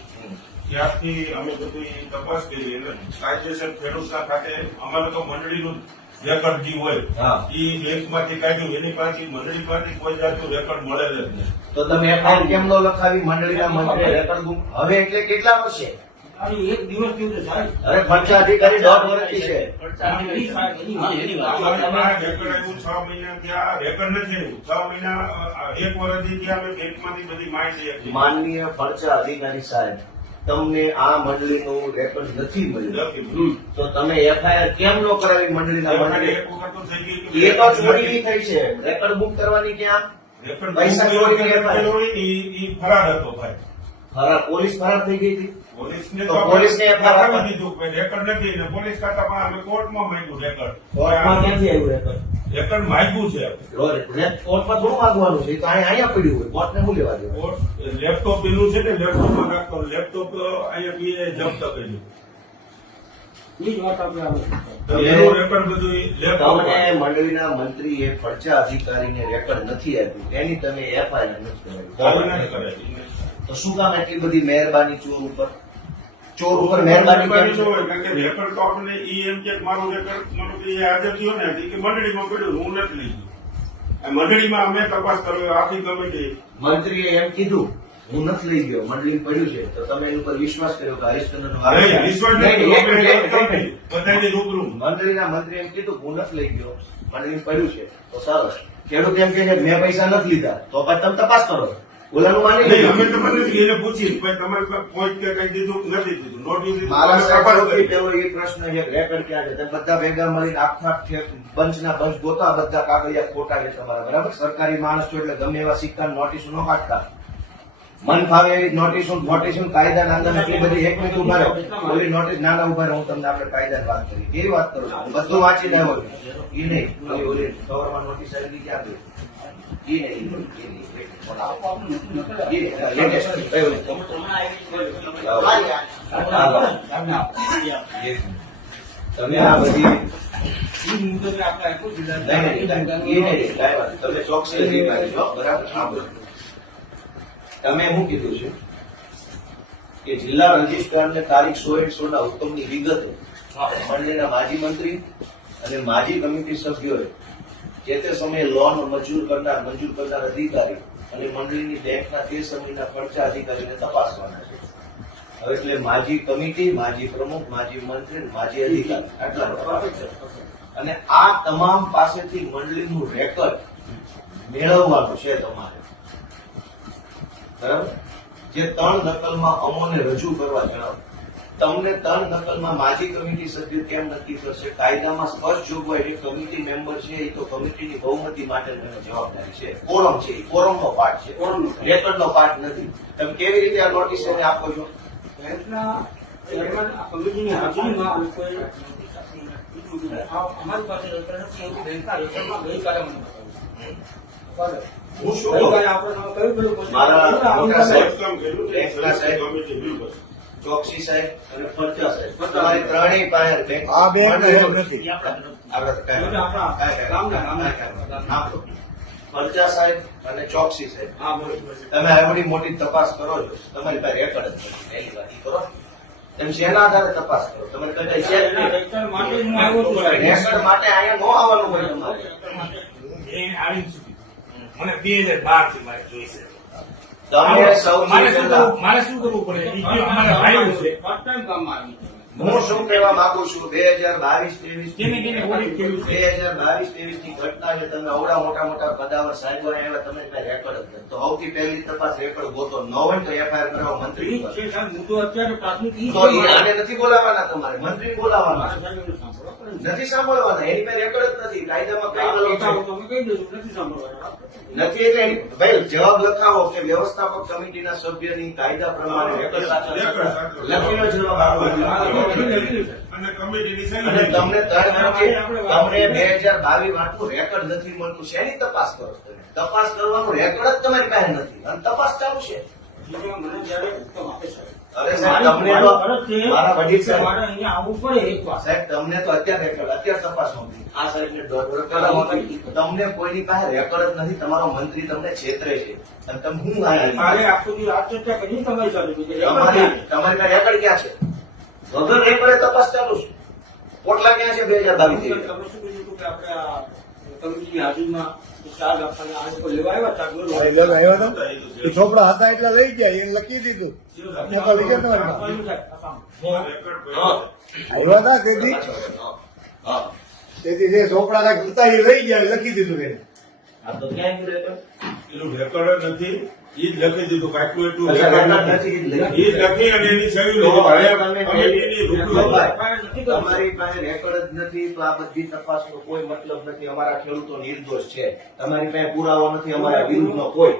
ત્યારથી અમે બધી તપાસ કરી એટલે કાયદેસર ખેડૂતના ખાતે અમારે તો મંડળીનું રેકોર્ડ જે હોય હા. એ બેંકમાંથી કાઢ્યું, એની પાસે મંડળી પાસે કોઈ જાતનું રેકોર્ડ મળે જ નહીં. તો તમે એફઆઈઆર કેમ નો લખાવી? મંડળીના મંત્રીએ રેકર્ડ ગુમ. હવે એટલે કેટલા વર્ષે? અરે એક દિવસ થયું છે સાહેબ. અરે ખર્ચા અધિકારી 1.5 વર્ષથી છે. એની સાહેબ, એની વાત. તમારા રેકર્ડ આવ્યું 6 મહિના ત્યાં રેકર્ડ નથી આવ્યું 6 મહિના 1 વર્ષથી ત્યાં અમે બેંકમાંથી બધી માહિતી આપી. માનનીય ખર્ચા અધિકારી સાહેબ, તમને આ મંડળીનું રેકોર્ડ નથી મળ્યું નથી. તો તમે એફઆઈઆર કેમ ન કરાવી મંડળીના મંડળી? એક વખત તો થઈ ગઈ એ તો ચોરી થઈ છે. રેકોર્ડ બુક કરવાની ક્યાં? રેકર્ડ પૈસા ચોરીની FIR. ઈ ફરાર હતો ભાઈ. પોલીસ ફરાર થઈ ગઈ હતી. પોલીસને તો પોલીસને FIR આપી દીધું કે રેકર્ડ નથી ને પોલીસ ખાતા પણ અમે કોર્ટમાં માંગ્યું રેકર્ડ. કોર્ટમાં ક્યાંથી આવ્યું રેકોર્ડ? રેકર્ડ માંગ્યું છે. કોર્ટમાં થોડું માંગવાનું છે? એ તો અહીંયા પડ્યું હોય. કોર્ટને શું લેવા દેવું? કોર્ટ લેપટોપ એનું છે ને લેપટોપમાં રાખતો લેપટોપ અહીંયા બી જપ્ત કર્યું. એ જ વાત આપણે આવે. તો એનું રેકર્ડ બધું લેપટોપ તમને મંડળીના મંત્રીએ ખર્ચા અધિકારીને રેકોર્ડ નથી આપ્યું, એની તમે એફઆઈઆર નથી કરાવી. તો શું કામ એટલી બધી મહેરબાની ચોર ઉપર? ચોર ઉપર મહેરબાની કેમ છે? કારણ કે રેકર્ડ તો આપણને ઈ એમ કે મારું રેકર્ડ મારું કે હાજર થયો ને ઈ કે મંડળીમાં પડ્યું હું નથી લઈ ગયો. આ મંડળીમાં અમે તપાસ કર્યો આખી કમિટી. મંત્રીએ એમ કીધું હું નથી લઈ ગયો, મંડળી પડ્યું છે, તો તમે એની ઉપર વિશ્વાસ કર્યો કે હરીશચંદ્રનો નહીં, વિશ્વાસ નથી. નહીં, એક મિનિટ. બધાની રૂબરૂ. મંત્રીના મંત્રી એમ કીધું હું નથી લઈ ગયો, મંડળી પડ્યું છે, તો સરસ. ખેડૂત એમ કે છે મેં પૈસા નથી લીધા, તો પછી તમે તપાસ કરો. ઓલાનું માની નહીં, અમે લીધું. તમને એને પૂછી ભાઈ તમારે પહોંચ કે કઈ દીધું કે નથી દીધું નોટિસ દીધું મારા અમે સાહેબ તપાસ સૌથી કરી. પહેલો એ પ્રશ્ન છે કે રેકર્ડ ક્યાં છે? તમે બધા ભેગા મળીને આખા બંચના બંચ ગોતા, બધા કાગળિયા ખોટા છે તમારા, બરાબર? સરકારી માણસ છો એટલે ગમે એવા સિક્કા નોટિસો ન કાઢતા. મન ફાવે એવી નોટિસો કાયદાના અંદર એટલી બધી એક મિનિટ ઉભા રહો. ઓલી નોટિસ નાના ઉભા રહો, હું તમને આપણે કાયદાની વાત કરી કેવી વાત કરું છું? બધું વાંચીને આવ્યો છું. ઈ નહીં, ઓલી કવરમાં નોટિસ આવી ક્યાં ગઈ? ઈ નહીં, ઈ નહીં. તમે આ બધી એ મુદ્દે આપણે આપ્યું જ નહીં, નહીં, નહીં, નહીં, કાંઈ વાત નહીં. તમે ચોકસી અધિકારી છો, બરાબર? હા, બોલો. તમે શું કીધું છે કે જિલ્લા રજિસ્ટ્રારને તારીખ 16/16 હુકમની વિગતે મંડળીના માજી મંત્રી અને માજી કમિટી સભ્યોએ જે તે સમયે લોન મંજૂર કરનાર અધિકારી અને મંડળીની બેંકના તે સમયના ખર્ચા અધિકારીને તપાસવાના છે. હવે એટલે માજી કમિટી, માજી પ્રમુખ, માજી મંત્રી અને માજી અધિકારી આટલા તપાસ છે. અને આ તમામ પાસેથી મંડળીનું રેકોર્ડ મેળવવાનું છે તમારે, બરાબર? જે 3 નકલમાં અમોને રજૂ કરવા જણાવો. તમને 3 નકલમાં માજી કમિટી સભ્ય કેમ નક્કી કરશે? કાયદામાં સ્પષ્ટ જોગવાઈ છે કમિટી મેમ્બર છે એ તો કમિટીની બહુમતી માટે જવાબદારી છે. કોરમ છે, એ કોરમનો પાર્ટ છે, રેકોર્ડનો પાર્ટ નથી. તમે કેવી રીતે આ નોટિસ એને આપો છો? બેંકના ચેરમેન આ કમિટીની હાજરીમાં અમે કોઈ અમારી પાસે રેકર્ડ નથી એવું બેંકના રેકર્ડમાં ગઈકાલે મને બતાવ્યું. બરાબર. હું શું ગઈકાલે આપણે તમે કહ્યું પેલું મારા મોટા સાહેબ, કામ કર્યું બેંકના સાહેબ, કમિટી બિલકુલ. ચોકસી સાહેબ અને ફરજા સાહેબ, તમારી ત્રણેય પાસે બેંક આ બેંક નથી. ફરજા સાહેબ અને ચોકસી સાહેબ, હા બોલો. તમે આવડી મોટી તપાસ કરો છો, તમારી પાસે રેકોર્ડ જ નથી. એની વાત ઈ કરો. તમે શેના આધારે તપાસ કરો? તમારે કદાચ છે જ એના નહીં. રેકર્ડ માટે જ હું આવ્યો છું સાહેબ. રેકોર્ડ માટે અહીંયા ન આવવાનું હોય તમારે. એ આવીને સુધી મને 2012 થી મારે જોઈશે. તમે સૌથી પહેલા મારે શું કરવું પડે? ઈ જે અમારા ભાઈઓ છે ફર્સ્ટ ટાઈમ કામમાં આવી છે. હું શું કહેવા માંગુ છું, 2022-23 કેને કેને ઓડિટ કર્યું છે? 2022-23 ની ઘટના છે. તમે આવડા મોટા મોટા પદાવર સાહેબો આવ્યા, તમે કઈ રેકોર્ડ જ નથી. તો સૌથી પહેલી તપાસ રેકોર્ડ ગોતો. ન હોય તો એફઆઈઆર કરાવો મંત્રી ઈ ઉપર. છે સાહેબ, મુદ્દો અત્યારે પ્રાથમિક ઈ તો છે. આને નથી બોલાવાના, તમારે મંત્રી બોલાવાના મારા સાહેબને સાંભળવા પડે ને. નથી સાંભળવાના. એની પાસે રેકોર્ડ જ નથી. કાયદામાં કઈ આ બોલો બતાવો તો અમે કહી દઈશું, નથી સાંભળવાના. નથી એટલે ભાઈ જવાબ લખાવો કે વ્યવસ્થાપક કમિટીના સભ્યની કાયદા પ્રમાણે રેકોર્ડ સાચા લખીનો જવાબ આપો. અને કમિટીની અને સહી તમને 3 વર્ષથી તમને 2022 વાળું રેકોર્ડ નથી મળતું. શેની તપાસ કરો છો તમે? તપાસ કરવાનું રેકોર્ડ જ તમારી પાસે નથી અને તપાસ ચાલુ છે. બીજું મને જ્યારે હુકમ આપે સાહેબ. અરે સાહેબ, તમને તો મારી ફરજ છે મારા વડીલ કે સાહેબ, મારે અહીંયા આવવું પડે એક વાર. સાહેબ તમને તો અત્યારે રેકોર્ડ, અત્યારે તપાસ નહોતી. આ સાહેબને 1.5 વર્ષ પહેલા નહોતી. તમને કોઈની પાસે રેકોર્ડ જ નથી. તમારો મંત્રી તમને છેતરે છે અને તમે હું કાલે આખું દી આ ચર્ચા કરી તમારી સાથે બીજે તમારી પાસે રેકોર્ડ ક્યાં છે? વગર રેકોર્ડે તપાસ ચાલુ છે. પોટલા ક્યાં છે 2022? તમે શું કીધું હતું કે આપણે આ કમિટીની હાજરીમાં ચાર્જ આપવાના આ લોકો લેવા આવ્યા ચાર્જ આ એ લોકો આવ્યા હતા એ છોકરા હતા એટલે લઈ ગયા એ લખી દીધું મોકલી ગયા તમારી આવ્યા હતા તેથી હા તેથી જે છોકરા હતા એ લઈ ગયા લખી દીધું એને આ તો ક્યાં ગયું રેકર્ડ? એનું રેકોર્ડ જ નથી ઈ જ લખી દીધું કાટલું એટલું અચ્છા, રેકોર્ડ રેકોર્ડ નથી નથી, ઈ જ લખી અને એની સહી તો લીધી. હવે તમે કમિટીની રૂબરૂ તમારી પાસે રેકોર્ડ જ નથી તો આ બધી તપાસનો કોઈ મતલબ નથી. અમારા ખેડૂતો નિર્દોષ છે. તમારી પાસે પુરાવો નથી અમારા વિરુદ્ધનો કોઈ.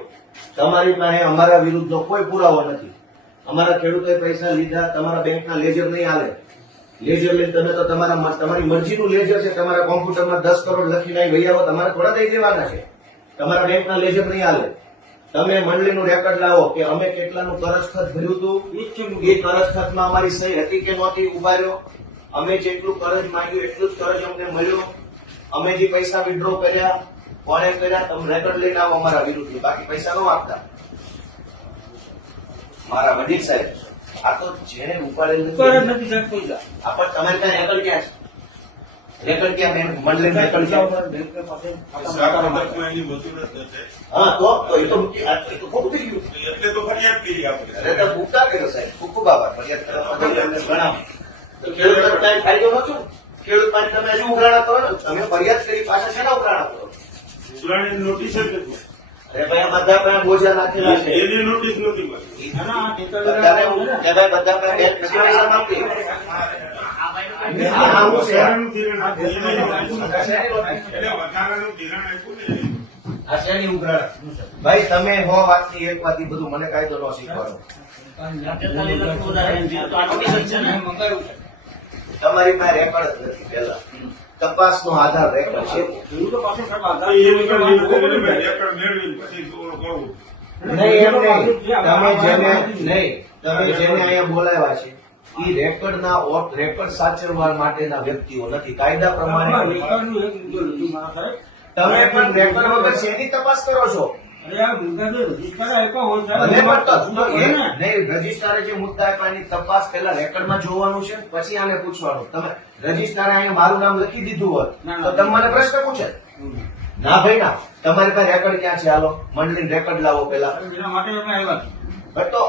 તમારી પાસે અમારા વિરુદ્ધનો કોઈ પુરાવો નથી. અમારા ખેડૂતોએ પૈસા લીધા, તમારા બેંકના લેજર નહીં હાલે. લેજર લઈને તમે તો તમારી મરજીનું લેજર છે. તમારા કોમ્પ્યુટરમાં 10 કરોડ લખીને અહીં વહી આવો, તમારે થોડા દઈ દેવાના છે. તમારા બેંકના લેજર નહીં હાલે. તમે મંડળીનું રેકોર્ડ લાવો કે અમે કેટલાનું કરજખત ભર્યું હતું, એ કરજખતમાં અમારી સહી હતી કે નહોતી, ઉભા રહ્યો. અમે જેટલું કરજ માંગ્યું એટલું જ કરજ અમને મળ્યો. અમે જે પૈસા વિડ્રો કર્યા, કોણે કર્યા, તમે રેકોર્ડ લઈને આવો અમારા વિરુદ્ધ. બાકી પૈસા ન આપતા. મારા વડીલ સાહેબ, આ તો જેને ઉપાડેલું ઉપર જ નથી સાહેબ પૈસા આ પણ તમારે ત્યાં રેકોર્ડ ક્યાં છે? રેકોર્ડ ક્યાં? મંડળીનું રેકોર્ડ ક્યાં? બેંક પાસે સારા મતમાં એની મજૂર જ નથી. હા તો એ તો ખોટું થઈ ગયું. એટલે તો ફરિયાદ કરી આપણે. અરે તો ભૂકા કર્યો સાહેબ, ખૂબ ખૂબ આભાર. ફરિયાદ કરવા બદલ એમને ગણાવો. તો ખેડૂત કાંઈ ફાયદો નતો. ખેડૂત પાસે તમે હજુ ઉઘરાણા કરો ને, તમે ફરિયાદ કરી પાછા શેના ઉઘરાણા કરો? ઉઘરાણીની નોટિસ જ નથી. અરે ભાઈ આ બધા પાસે બોજા નાખેલા છે. એની નોટિસ નથી મળી. બધાને કે ભાઈ બધા પાસે બેંક નથી પૈસા માંગતી. આ શું છે? વધારાનું ધિરાણ આપ્યું. એટલે વધારાનું ધિરાણ આપ્યું ને. આ શેની ઉઘરાણા? ભાઈ તમે હો વાતની એક વાત, ઈ બધું મને કાયદો ન શીખવાનો. તમારી પાસે રેકોર્ડ જ નથી. પેલા તપાસનો આધાર રેકોર્ડ છે. ખેડૂતો પાસે સાહેબ તો આધાર એ વખત રેકોર્ડ મેળવીને પછી થોડું કહું. નહીં એમ નહીં. તમે જેને અહીંયા બોલાવ્યા છે એ રેકોર્ડના રેકોર્ડ સાચવવા માટેના વ્યક્તિઓ નથી. કાયદા પ્રમાણે રેકોર્ડનું એક મુદ્દો લીધું મારા સાહેબ. તમે પણ રેકોર્ડ વગર શેની તપાસ કરો છો? અરે આ મુદ્દા જે રજીસ્ટર આપ્યા હોય ભલે પણ તો સાહેબ, નહીં, રજિસ્ટ્રારે જે મુદ્દા આપ્યા એની તપાસ પેલા રેકોર્ડમાં જોવાનું છે, પછી આને પૂછવાનું. તમે રજિસ્ટ્રારે અહીંયા મારું નામ લખી દીધું હોત તો તમે મને પ્રશ્ન પૂછે? ના ભાઈ ના. તમારી પાસે રેકોર્ડ ક્યાં છે? હાલો મંડળીને રેકોર્ડ લાવો પેલા. એના માટે અમે આવ્યા છીએ. બટ તો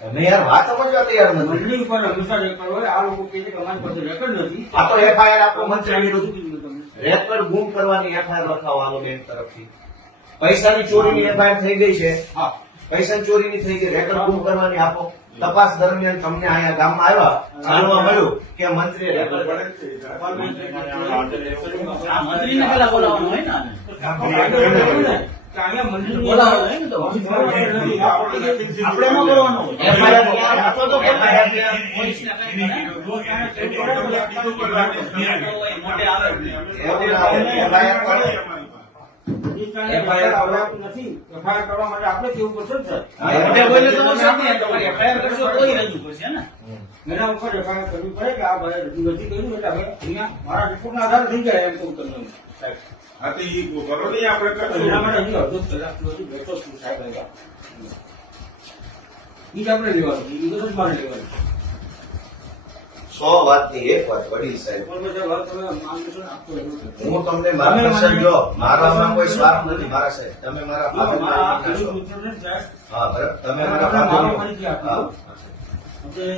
તમે યાર વાત સમજવા તૈયાર નથી. મંડળી ઉપર હંમેશા રેકોર્ડ હોય. આ લોકો કહે છે કે અમારી પાસે રેકોર્ડ નથી. આ તો એફઆઈઆર આપો મંત્રી વિરુદ્ધ. કીધું તમે. રેકોર્ડ ગુમ કરવાની એફઆઈઆર લખાવો હાલો બેંક તરફથી. પૈસાની ચોરીની એફઆઈઆર થઈ ગઈ છે. હા. પૈસાની ચોરીની થઈ ગઈ, રેકોર્ડ ગુમ કરવાની આપો. તપાસ દરમિયાન તમને અહીંયા ગામમાં આવ્યા, જાણવા મળ્યું કે મંત્રીએ રેકોર્ડ આ મંત્રીને પેલા બોલાવવાનું હોય ને આને. કે અહીંયા મંત્રીને બોલાવવાનું હોય ને તો આપણે એમાં બોલાવવાનું હોય. એફઆઈઆર ક્યાં આપો તો કે એફઆઈઆર ક્યાં? એફઆઈઆર કરો. FIR આવડતું નથી. FIR કરવા માટે આપણે કેવું પડશે ને સર? હા, મોટે બોલે તો FIR કરશો તોય રજૂ કરશે ને. એના ઉપર FIR કરવી પડે કે આ ભાઈ રજૂ નથી કર્યું એટલે હવે અહીંયા મારા રિપોર્ટના આધારે થઈ જાય એમ કહું તમને. હા તો ઈ કરો ને આપણે કરશું. એના માટે હજી અડધો કલાકનો હજી બેઠો છું સાહેબ અહીંયા. ઈ જ આપણે લેવાનું છે. ઈ બધું જ મારે લેવાનું છે. 100 વાતની એક વાત વડીલ સાહેબ, પણ બધા વાત તમે માનજો છો ને આખું એવું છે. હું તમને માર્ગદર્શન જો, મારામાં કોઈ સ્વાર્થ નથી મારા સાહેબ. તમે મારા જો મારા આ ફાધર ખેડૂત મિત્રોને સાહેબ હા બરાબર. તમે આપણે મારા મારો ફાધર પરિચય આપી દો. આપણે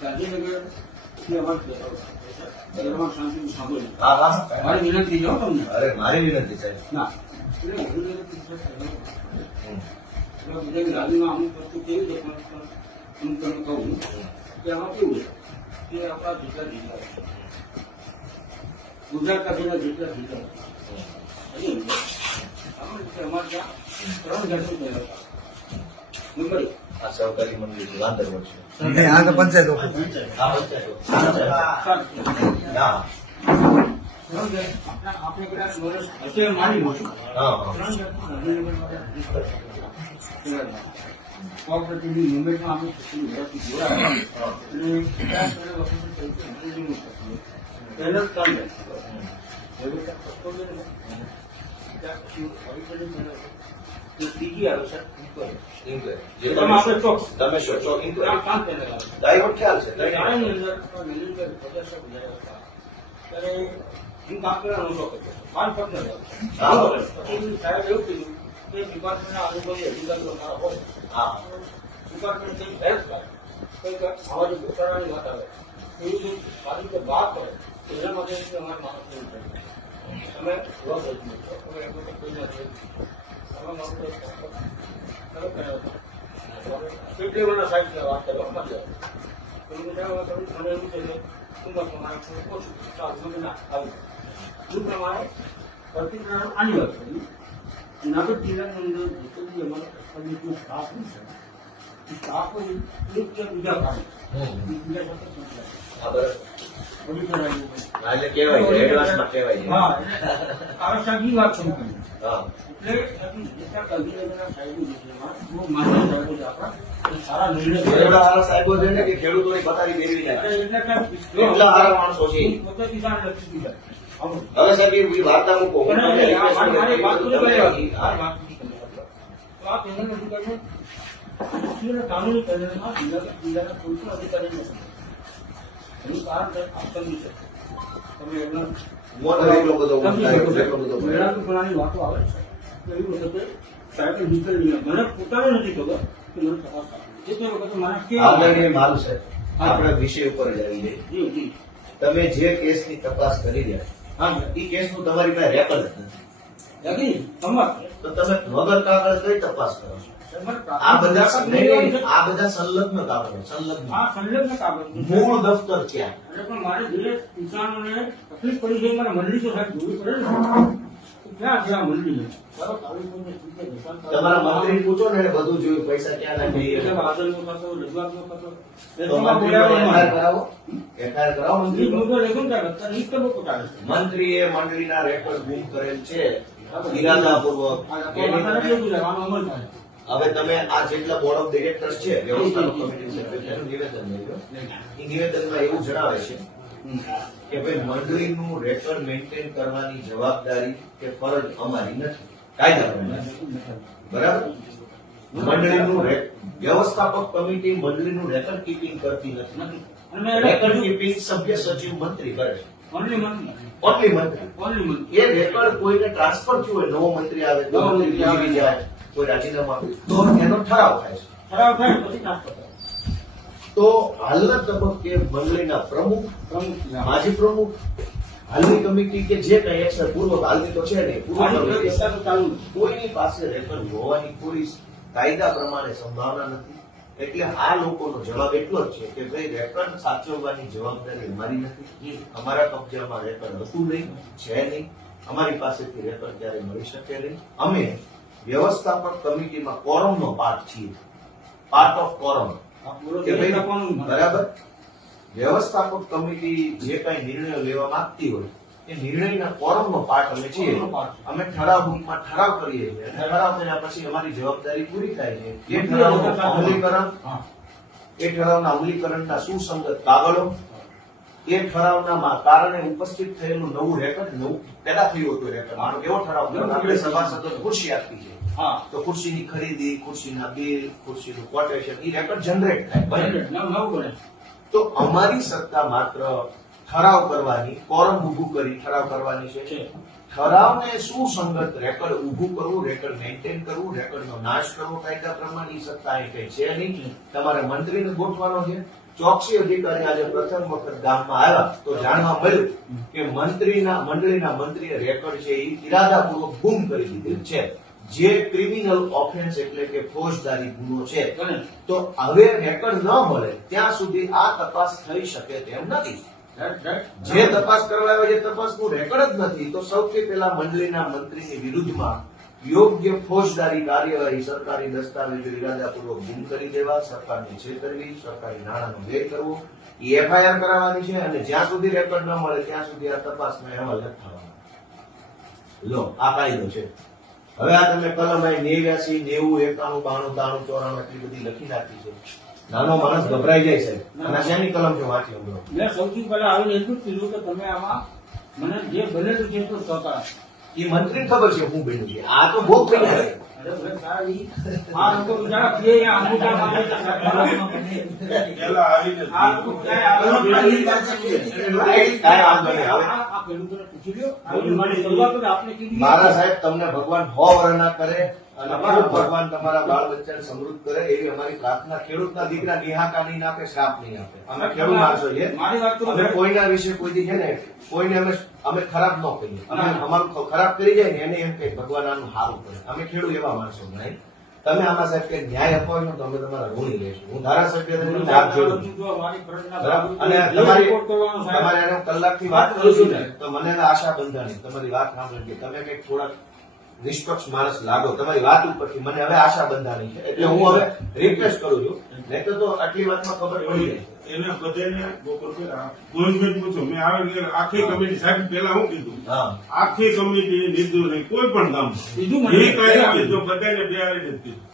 ગાંધીનગરથી અમારે દરબાર શાંતિનું સાંભળ્યું. હા હા. મારી વિનંતી છે હો તમને. અરે મારી વિનંતી સાહેબ. ના એટલે ગાંધીનગર એટલે હમ. બધાની ગાડીમાં અમુક વસ્તુ કેવી છે પણ હું તમને કહું કે આમાં કેવું છે કે આપણા જેટલા જિલ્લા છે ગુજરાતના જેટલા જિલ્લા છે અમારે ત્યાં 3 જાતનું તહેવાર છે. નંબર 1 આ સહકારી મંડળી ગાંધીનગર છે. નહીં આ તો પંચાયત ઓફિસ હા પંચાયત. ના આપણે કદાચ વર્ષ હશે માની લો છું. હા હા. 3 જાતનું ગાંધીનગર માટે કોઓપરેટિવની મુંબઈમાં અમે કેટલી વર્ષથી જોડાયા અને 50 વખત પહેલો 3 ત્રીજી આવે છે જે એમાં આપણે ચોક્કસ તમે શું છો? આ 5 પેનલ આવે ડાયવર્ટ ખ્યાલ છે. છે. આની અંદર મિલિયન 50 ત્યારે હું કામ કરવા નહોતો કરતો. મારી પત્ની હતો. હા. પછી સાહેબ એવું કીધું કે ડિપાર્ટમેન્ટના અનુભવી અધિકારીઓ અમારા હોય. હા ડિપાર્ટમેન્ટ કંઈક હેલ્પ કરે, કંઈક અમારી ઘટાડાની વાત આવે, એવી કંઈક સારી રીતે વાત કરે, તો એના માટે કે અમારે માણસ નહીં કરે. અમે લોસ રહીએ છીએ. અમે એમ તો કોઈ નથી. અમે મારું કંઈક કામ કરો. તમે કયા હતા? કેટલી વર્ષના સાહેબ વાત કરવા મળી આવે. મને એવું છે કે ઉંમર પ્રમાણે થોડું ઓછું સારું મને ના આવી એ પ્રમાણે પ્રતિક્રિયા આની વાત કરી. જુનાગઢ જિલ્લાની અંદર જેટલી અમારા કસ્ટડીનો સ્ટાફ છે એ સ્ટાફ એક કે બીજા કામ બીજા સાથે સંકળાયેલા. હા બરાબર ઓડિટર આવ્યું. હા, એટલે કહેવાય છે એડવાન્સમાં કહેવાય છે હા આ સાહેબની વાત શરૂ કરી. હા એટલે જેટલા ગાંધીનગરના સાહેબો વિષયમાં બહુ માન્ય સાહેબો છે આપણા એ સારા નિર્ણય કરે. એવડા હારા સાહેબો છે ને કે ખેડૂતોની પથારી ફેરવી નાખે. એટલે એટલા હારા માણસો છે. પોતે કિસાન લક્ષી દીધા. આવું. હવે સાહેબ એ વાર્તા મૂકો હું તમને મારી request કરું. વાત પૂરી કરી આપી. હા. તો આ કેન્દ્ર અધિકારીઓ કાનૂની કલ્યાણમાં જિલ્લાના કોઈ પણ અધિકારી નથી. એનું કારણ આપવાનું છે. તમે એમના મોટો એટલો બધો એટલો બધો મેળાની વાતો આવે છે. એવી વખતે સાહેબે નીકળી મને પોતાને નથી ખબર કે મને તપાસ આપી. જે તે વખતે મને કેવા આદરણીય મારું સાહેબ આપણે વિષય ઉપર જ આવી જઈએ. જી જી તમે જે કેસની તપાસ કરી રહ્યા હા એ કેસનું તમારી પાસે રેકોર્ડ જ નથી યાદી સંમત તો તમે વગર કાગળ કઈ તપાસ કરો છો? આ બધા આ બધા સંલગ્ન કાગળો સંલગ્ન આ સંલગ્ન કાગળ મૂળ દફતર ક્યાં? અરે પણ મારે જે કિસાનોને તકલીફ પડી છે મારે મંડળી તો સાહેબ જોવી પડે ને. ક્યાં છે આ મંડળી? બરાબર તાલુકોને સીધે નિશાન કરો. તમારા મંત્રી પૂછો ને એને બધું જોયું પૈસા ક્યાં નાખી એટલે આદરનો થતો, રજૂઆતનો થતો. એ તો તમારા મંત્રીનો બોલાવવામાં FIR કરાવો FIR કરાવો મંત્રી મંત્રીનો. મુદ્દો લેખન કરે અત્યારે ઈ તબક્કો ચાલે છે. મંત્રીએ મંડળીના રેકોર્ડ ગુમ કરેલ છે ઇરાદાપૂર્વક આ એની માતાને તમે- કેવું છે? આનો અમલ થાય. હવે તમે આ જેટલા બોર્ડ ઓફ ડિરેક્ટર્સ છે વ્યવસ્થાપક કમિટી સેક્રેટરીનું નિવેદન લઈ લો. એ નિવેદનમાં એવું જણાવે છે કે ભાઈ મંડળીનું રેકોર્ડ મેન્ટેન કરવાની જવાબદારી કે ફરજ અમારી નથી કાયદા પ્રમાણે. બરાબર મંડળીનું વ્યવસ્થાપક કમિટી મંડળીનું રેકોર્ડ કીપિંગ કરતી નથી. નથી. અને રેકોર્ડ કીપિંગ સભ્ય સચિવ મંત્રી કરે છે. ઓનલી મંત્રી. ઓનલી મંત્રી. ઓનલી મંત્રી. એ રેકોર્ડ કોઈને ટ્રાન્સફર થયું હોય નવો મંત્રી આવે તો મંત્રી જીવી જાય કોઈ રાજીનામા આપે તો એનો ઠરાવ થાય છે. ઠરાવ થાય પછી ટ્રાન્સફર થાય. તો હાલના તબક્કે મંડળીના પ્રમુખ પ્રમુખ માજી પ્રમુખ હાલની કમિટી કે જે કઈ એક્શન પૂર્વ હાલની તો છે નહીં પૂર્વ કમિટી છે. ચાલુ કોઈની પાસે રેકોર્ડ હોવાની કોઈ કાયદા પ્રમાણે સંભાવના નથી. એટલે આ લોકોનો જવાબ એટલો જ છે કે ભાઈ રેકોર્ડ સાચવવાની જવાબદારી અમારી નથી. અમારા કબજામાં રેકોર્ડ હતું નહીં છે નહીં. અમારી પાસેથી રેકોર્ડ ક્યારે મળી શકે નહીં. અમે વ્યવસ્થાપક કમિટીમાં કોરમનો પાર્ટ છીએ. પાર્ટ ઓફ કોરમ કે ભાઈ બરાબર વ્યવસ્થાપક કમિટી જે કઈ નિર્ણયો લેવા માંગતી હોય એ નિર્ણયના કોરમનો પાર્ટ અમે છીએ. અમે ઠરાવ બુકમાં ઠરાવ કરીએ છીએ અને ઠરાવ કર્યા પછી અમારી જવાબદારી પૂરી થાય છે. એ ઠરાવનું અમલીકરણ એ ઠરાવના અમલીકરણના સુસંગત કાગળો એ ઠરાવના કારણે ઉપસ્થિત થયેલું નવું રેકોર્ડ નવું પેદા થયું હતું રેકોર્ડ. માનો કેવો ઠરાવ કર્યો? આપણે સભાસદો ખુરશી આપી છે હા તો ખુરશીની ખરીદી ખુરશીના બિલ ખુરશીનું કોટેશન એ રેકોર્ડ જનરેટ થાય બને. નવ બને. તો અમારી સત્તા માત્ર ઠરાવ કરવાની કોરમ ઊભું કરી ઠરાવ કરવાની છે. ઠરાવને સુસંગત રેકોર્ડ ઊભું કરવું રેકોર્ડ મેન્ટેન કરવું રેકોર્ડનો નાશ કરવો કાયદા પ્રમાણે ઈ સત્તા અહીં કઈ છે નહીં. તમારે મંત્રીને ગોઠવાનો છે. ચોકસી અધિકારી આજે પ્રથમ વખત ગામમાં આવ્યા તો જાણવા મળ્યું કે મંડળીના મંત્રીએ રેકોર્ડ છે એ ઇરાદાપૂર્વક ગુમ કરી દીધેલ છે. જે ક્રિમિનલ ઓફેન્સ એટલે કે ફોજદારી ગુનો છે. બને. તો હવે રેકોર્ડ ન મળે ત્યાં સુધી આ તપાસ થઈ શકે તેમ નથી. Right, right. જે તપાસ કરવા આવે છે તપાસનું રેકોર્ડ જ નથી તો સૌથી પહેલા મંડળીના મંત્રીની વિરુદ્ધમાં યોગ્ય ફોજદારી કાર્યવાહી સરકારી દસ્તાવેજો ઇરાદાપૂર્વક ગુમ કરી દેવા સરકારને છેતરવી સરકારી નાણાંનો વ્યય કરવો એ FIR કરાવવાની છે અને જ્યાં સુધી રેકોર્ડ ન મળે ત્યાં સુધી આ તપાસનો અહેવાલ નથી થવાનો. લો આ કાયદો છે. હવે આ તમે કલમ 89, 90, 91, 92, 93, 94 એટલી બધી લખી નાખી છે. નાનો માણસ ગભરાઈ જાય છે. અને શેની કલમ છે વાંચી હમણાં. મેં સૌથી પહેલા આવીને એટલું જ કીધું કે તમે આમાં મને જે બનેલું છે એટલું સહકાર આપો. એ મંત્રી ખબર છે હું બન્યું છે, આ તો ભોગ બન્યા છે. અરે ભાઈ સાહેબ, આ લોકો બિચારા કે અહીંયા અંગૂઠા મારે છે, સાહેબ. પેલા આવીને આ લોકો ક્યાંય આગળ કાંઈ વાંધો નહીં. હવે આ પેલું તો પૂછી લ્યો. આ બધી મારી શરૂઆત જ આપને કીધી. મારા સાહેબ તમને ભગવાન 100 વર્ષના કરે અને ખૂબ ભગવાન તમારા બાળ બચ્ચાને સમૃદ્ધ કરે એવી અમારી પ્રાર્થના. ખેડૂતના દીકરા નિહાકા નહીં આપે, શ્રાપ નહીં આપે. અમે ખેડૂત માણસો છીએ. મારી વાત તો અમે કોઈના વિશે કોઈ દી છે ને કોઈને અમે ખરાબ ન કહીએ. અમે અમારું ખરાબ કરી જાય ને એને એમ કે ભગવાન આનું સારું કરે. અમે ખેડૂત એવા માણસો નહીં. તમે આમાં સાહેબ કે ન્યાય અપાવો તો અમે તમારા ઋણી રહીશું. હું ધારાસભ્ય તરીકે હાથ જોડું છું. જો મારી ફરજના બરાબર? ભાગરૂપે અને જે તમારી રિપોર્ટ કરવાનો સાહેબ. તમારે એને કલાકથી વાત કરું છું ને તો મને એને આશા બંધાણી તમારી વાત સાંભળી કે તમે કંઈક થોડાક નિષ્પક્ષ માણસ લાગો. તમારી વાત ઉપરથી મને હવે આશા બંધાણી છે એટલે હું હવે રિક્વેસ્ટ કરું છું. નહીં તો આટલી વાતમાં ખબર પડી જાય. એને બધાને બપોર પહેલા ગોવિંદભાઈ પૂછો, મેં આવે એટલે આખી કમિટી સાહેબ પેલા હું કીધું, હા આખી કમિટી લીધું નહીં કોઈ પણ ગામ બીજું એ મને કાંઈ કીધું બધાને બેહાડી જ કીધું.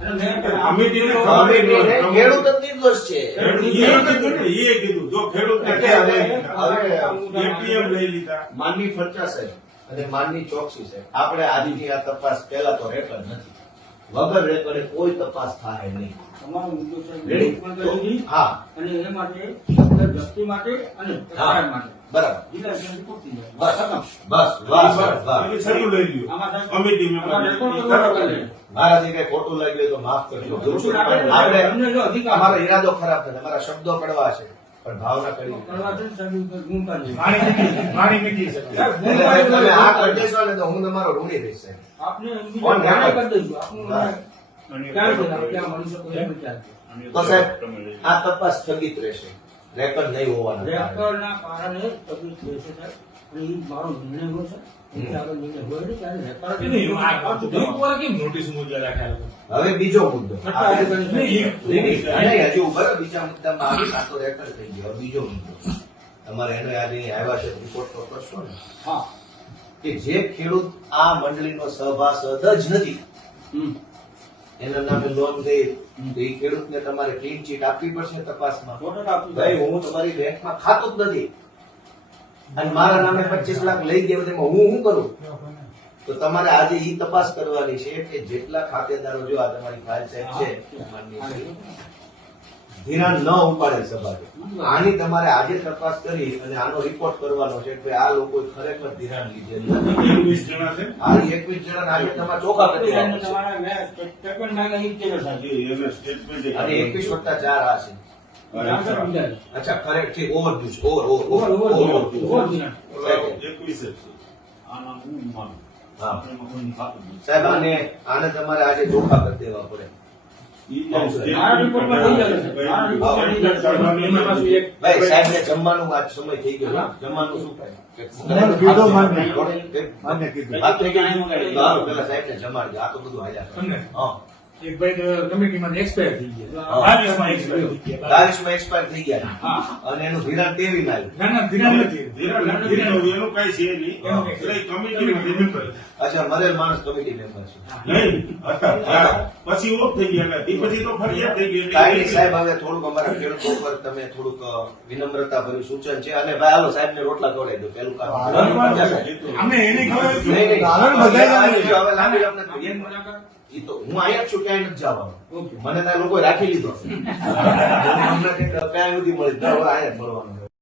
અને મેં કમિટીને કમિટીને ખેડૂત જ નિર્દોષ છે. એ કીધું જો ખેડૂત એટલે હવે એટીએમ લઈ લીધા. માનની ફરચા સાહેબ અને માનની ચોકસી સાહેબ આપણે આજની આ તપાસ પહેલા તો રેકર્ડ નથી. વગર રેકર્ડે કોઈ તપાસ થાય નહીં. તમારો મુદ્દો છે Ready? પણ કરી દીધી. હા અને એ માટે શબ્દ વ્યક્તિ માટે અને સરકાર માટે બરાબર. જિલ્લા પંચાયત પૂરતી જાય. બસ ખતમ. બસ બસ બસ એટલે શરૂ લઈ લ્યો આમાં સાહેબ કમિટી આમાં રેકોર્ડ મેમ્બર કરવાનો કરે. મારાથી કઈ ખોટું લાગ્યું હોય તો માફ કરજો. ખોટું લાગે તો આપણે તમને જો અધિકાર અમારો ઈરાદો ખરાબ નથી, અમારા શબ્દો કડવા છે પણ ભાવના કડી. કરવા છે ને સાહેબ ગુણકાર છે. મારી મીઠી છે. સાહેબ, એટલે ગુણકાર તમે આ કરી દેશો ને તો હું તમારો ઋણી રહીશ સાહેબ. આપને એમ કોણ બીજા જાણે? કરી દઈશું. આપનું ક્યારે છે? આપણે ક્યાં મળી શકો એમ વિચાર છે. તો સાહેબ આ તપાસ સ્થગિત રહેશે, રેકર્ડ નહીં હોવાના કારણે. રેકર્ડના કારણે તકલીફ રહેશે સાહેબ. અને એ મારો નિર્ણય હોય છે. એથી આગળ નિર્ણય હોય નહીં ત્યારે રેકર્ડ નહીં, આ ઉપર કેમ નોટિસ મૂકી રાખ્યા લોકો? હવે બીજો મુદ્દો નહીં, નહીં, હજુ ઉપર બીજા મુદ્દામાં આવી આ તો રેકર્ડ થઈ ગયો. હવે બીજો મુદ્દો તમારે એનો આજે અહીં આવ્યા છે રિપોર્ટ તો કરશો ને હા. કે જે ખેડૂત આ મંડળીનો સભાસદ જ નથી હમ. એના નામે લોન થઈ તો એ ખેડૂતને તમારે ક્લીન ચીટ આપવી પડશે તપાસમાં. ટોટલ આપી ભાઈ હું તમારી બેંકમાં ખાતું જ નથી અને મારા નામે 25 લાખ લઈ ગયા તેમાં હું શું કરું? તો તમારે આજે ઈ તપાસ કરવાની છે કે જેટલા ખાતેદારો જો આ તમારી ફાઇલ સાહેબ છે માનનીય શ્રી, ધિરાણ ન ઉપાડે સભાએ, આની તમારે આજે તપાસ કરી અને આનો રિપોર્ટ કરવાનો છે કે આ લોકો ખરેખર ધિરાણ લીધેલું નથી. 21 જણા છે આ 21 જણા આજે તમારે ચોખ્ખા કરી દેવા પડશે. તમારા મેં સ્ટેટમેન્ટ માંગે એ જ છે સાહેબ. એને સ્ટેટમેન્ટ અને 21+4 આ છે. આન્સર સમજાય. અચ્છા ખરેખર ઠીક ઓવરડ્યુ છે over over, over, over, over દિનાર. 21 જ છે. હા સાહેબ આને તમારે આજે ચોખ્ખા કરી દેવા પડે. મારા રિપોર્ટમાં થઈ જશે. મારા રિપોર્ટમાં થઈ જશે. એમાં પાછું એક ભાઈ સાહેબ ને જમવાનું આજ સમય થઈ ગયો. જમવાનું શું થાય? મને કીધું માન્ય. વાત મને કીધું. થઈ ગઈ. હાલો, પેલા સાહેબ ને જમાડી દો. આ તો બધું હાલ્યા કરે. તમને હા. એક ભાઈ તો કમિટીમાં એક્સપાયર થઈ ગયા. 22 માં expire થઈ ગયા. 22 માં એક્સપાયર થઈ ગયા હા. અને એનું ધિરાણ 23 માં આવ્યું. ના, ના, ધિરાણ નથી. ધીરજ નથી, એનું કાંઈ છે નહીં. એનું કાંઈ છે. એટલે કમિટીમાં member. અચ્છા મરેલ માણસ કમિટી મેમ્બર છે. નહીં, હતા. પછી ઓફ થઈ ગયા હતા. એ પછી તો ફરિયાદ થઈ ગઈ. કાંઈ નહીં સાહેબ, હવે થોડુંક અમારા ખેડૂતો પર તમે થોડુંક વિનમ્રતા ભર્યું સૂચન છે અને ભાઈ હાલો સાહેબ ને રોટલા ખવડાવી દો પેલું કામ. અમને એની ખબર નહીં, નહીં. કારણ બધાય હવે હવે લાંબી લપને તો એક મુલાકાત. ઈ તો હું અહીંયા જ છું, ક્યાંય નથી જવાનું. ઓકે. મને ત્યાં લોકોએ રાખી લીધો. અમને કંઈક ક્યાંય નથી મળી, દર વાર અહીંયા જ મળવાનું.